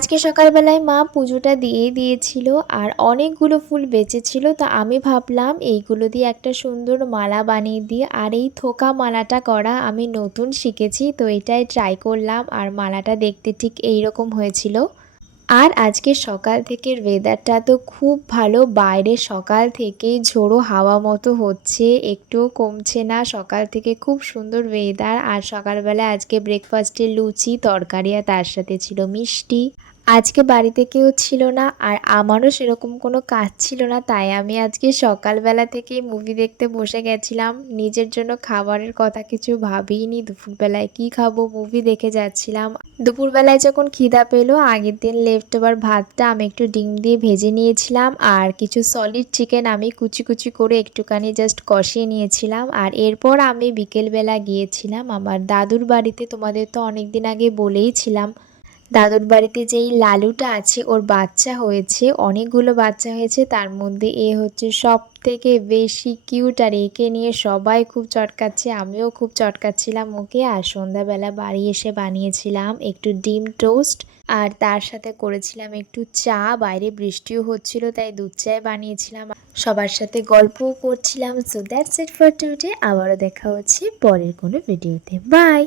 আজকে সকালবেলায় মা পুজোটা দিয়েই দিয়েছিল আর অনেকগুলো ফুল বেঁচেছিল, তো আমি ভাবলাম এইগুলো দিয়ে একটা সুন্দর মালা বানিয়ে দিই। আর এই থোকা মালাটা করা আমি নতুন শিখেছি, তো এটাই ট্রাই করলাম আর মালাটা দেখতে ঠিক এইরকম হয়েছিল। আর আজকে সকাল থেকে ওয়েদারটা তো খুব ভালো, বাইরে সকাল থেকেই ঝোড়ো হাওয়া মতো হচ্ছে, একটুও কমছে না। সকাল থেকে খুব সুন্দর ওয়েদার। আর সকালবেলা আজকে ব্রেকফাস্টে লুচি তরকারি আর তার সাথে ছিল মিষ্টি। আজকে বাড়িতে কেউ ছিল না আর আমারও সেরকম কোনো কাজ ছিল না, তাই আমি আজকে সকালবেলা থেকেই মুভি দেখতে বসে গেছিলাম। নিজের জন্য খাবারের কথা কিছু ভাবিনি, দুপুরবেলায় কি খাবো মুভি দেখে যাচ্ছিলাম। দুপুরবেলায় যখন খিদা পেলো, আগের দিন লেফট ওভার ভাতটা আমি একটু ডিম দিয়ে ভেজে নিয়েছিলাম আর কিছু সলিড চিকেন আমি কুচি কুচি করে একটুখানি জাস্ট কষিয়ে নিয়েছিলাম। আর এরপর আমি বিকেলবেলা গিয়েছিলাম আমার দাদুর বাড়িতে। তোমাদের তো অনেক দিন আগে বলেইছিলাম দাদুর বাড়িতে যেই লালুটা আছে ওর বাচ্চা হয়েছে, অনেকগুলো বাচ্চা হয়েছে, তার মধ্যে এ হচ্ছে সব থেকে বেশি কিউট। আর একে নিয়ে সবাই খুব চটকাচ্ছে, আমিও খুব চটকাচ্ছিলাম ওকে। আর সন্ধ্যাবেলা বাড়ি এসে বানিয়েছিলাম একটু ডিম টোস্ট আর তার সাথে করেছিলাম একটু চা। বাইরে বৃষ্টিও হচ্ছিল তাই দুধ চায় বানিয়েছিলাম, সবার সাথে গল্পও করছিলাম। So that's it for today. আবারও দেখা হচ্ছে পরের কোনো ভিডিওতে। বাই।